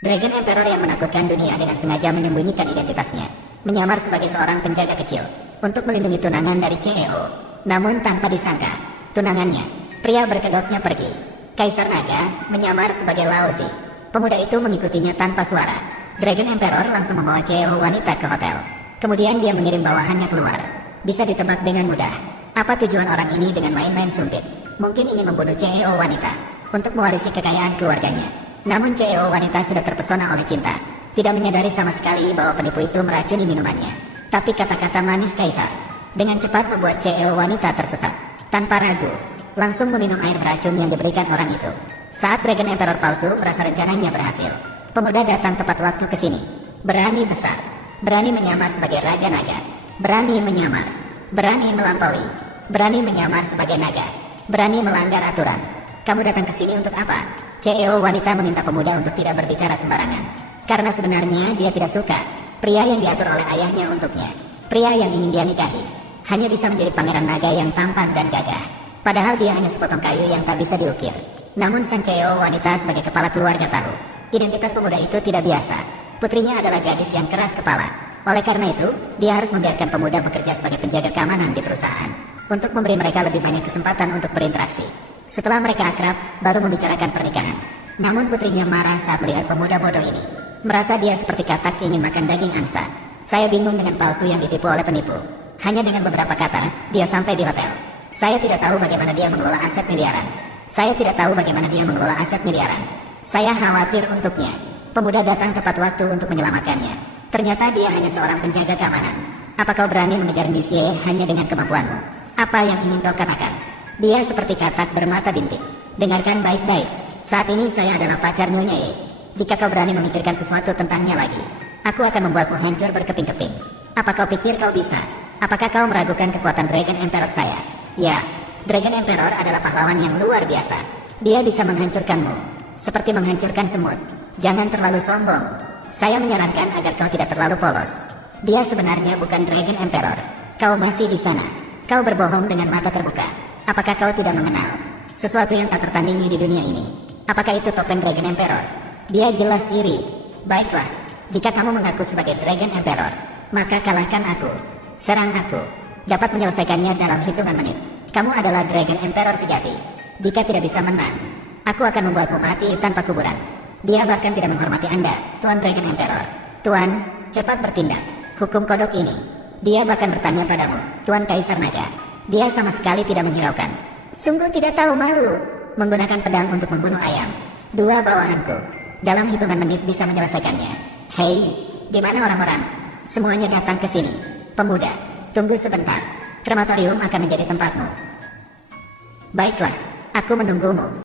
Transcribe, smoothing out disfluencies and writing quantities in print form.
Dragon Emperor yang menakutkan dunia dengan sengaja menyembunyikan identitasnya, menyamar sebagai seorang penjaga kecil untuk melindungi tunangan dari CEO. Namun tanpa disangka, tunangannya, pria berkedoknya pergi. Kaisar Naga menyamar sebagai Laozi. Pemuda itu mengikutinya tanpa suara. Dragon Emperor langsung membawa CEO wanita ke hotel. Kemudian dia mengirim bawahannya keluar. Bisa ditebak dengan mudah, apa tujuan orang ini dengan main-main sumpit? Mungkin ingin membunuh CEO wanita untuk mewarisi kekayaan keluarganya. Namun CEO wanita sudah terpesona oleh cinta, tidak menyadari sama sekali bahwa penipu itu meracuni minumannya. Tapi kata-kata manis Kaisar dengan cepat membuat CEO wanita tersesat. Tanpa ragu, langsung meminum air beracun yang diberikan orang itu. Saat Dragon Emperor palsu merasa rencananya berhasil, pemuda datang tepat waktu ke sini. Berani besar, berani menyamar sebagai Raja Naga, berani menyamar, berani melampaui, berani menyamar sebagai naga, berani melanggar aturan. Kamu datang ke sini untuk apa? CEO wanita meminta pemuda untuk tidak berbicara sembarangan. Karena sebenarnya dia tidak suka pria yang diatur oleh ayahnya untuknya. Pria yang ingin dia nikahi hanya bisa menjadi pangeran naga yang tampan dan gagah. Padahal dia hanya sepotong kayu yang tak bisa diukir. Namun sang CEO wanita sebagai kepala keluarga tahu identitas pemuda itu tidak biasa. Putrinya adalah gadis yang keras kepala. Oleh karena itu, dia harus membiarkan pemuda bekerja sebagai penjaga keamanan di perusahaan untuk memberi mereka lebih banyak kesempatan untuk berinteraksi. Setelah mereka akrab, baru membicarakan pernikahan. Namun putrinya marah saat melihat pemuda bodoh ini. Merasa dia seperti katak ingin makan daging angsa. Saya bingung dengan palsu yang ditipu oleh penipu. Hanya dengan beberapa kata, dia sampai di hotel. Saya tidak tahu bagaimana dia mengelola aset miliaran. Saya tidak tahu bagaimana dia mengelola aset miliaran. Saya khawatir untuknya. Pemuda datang tepat waktu untuk menyelamatkannya. Ternyata dia hanya seorang penjaga keamanan. Apa kau berani mengejar misi hanya dengan kemampuanmu? Apa yang ingin kau katakan? Dia seperti katak bermata bintik. Dengarkan baik-baik. Saat ini saya adalah pacar Nyonya Ye. Jika kau berani memikirkan sesuatu tentangnya lagi, aku akan membuatmu hancur berkeping-keping. Apa kau pikir kau bisa? Apakah kau meragukan kekuatan Dragon Emperor saya? Ya, Dragon Emperor adalah pahlawan yang luar biasa. Dia bisa menghancurkanmu, seperti menghancurkan semut. Jangan terlalu sombong. Saya menyarankan agar kau tidak terlalu polos. Dia sebenarnya bukan Dragon Emperor. Kau masih di sana. Kau berbohong dengan mata terbuka. Apakah kau tidak mengenal sesuatu yang tak tertandingi di dunia ini? Apakah itu topeng Dragon Emperor? Dia jelas iri. Baiklah, jika kamu mengaku sebagai Dragon Emperor, maka kalahkan aku. Serang aku. Dapat menyelesaikannya dalam hitungan menit. Kamu adalah Dragon Emperor sejati. Jika tidak bisa menang, aku akan membuatmu mati tanpa kuburan. Dia bahkan tidak menghormati Anda, Tuan Dragon Emperor. Tuan, cepat bertindak. Hukum kodok ini. Dia bahkan bertanya padamu, Tuan Kaisar Naga. Dia sama sekali tidak menghiraukan. Sungguh tidak tahu malu. Menggunakan pedang untuk membunuh ayam. Dua bawahanku. Dalam hitungan menit bisa menyelesaikannya. Hei, di mana orang-orang? Semuanya datang ke sini. Pemuda, tunggu sebentar. Krematorium akan menjadi tempatmu. Baiklah, aku menunggumu.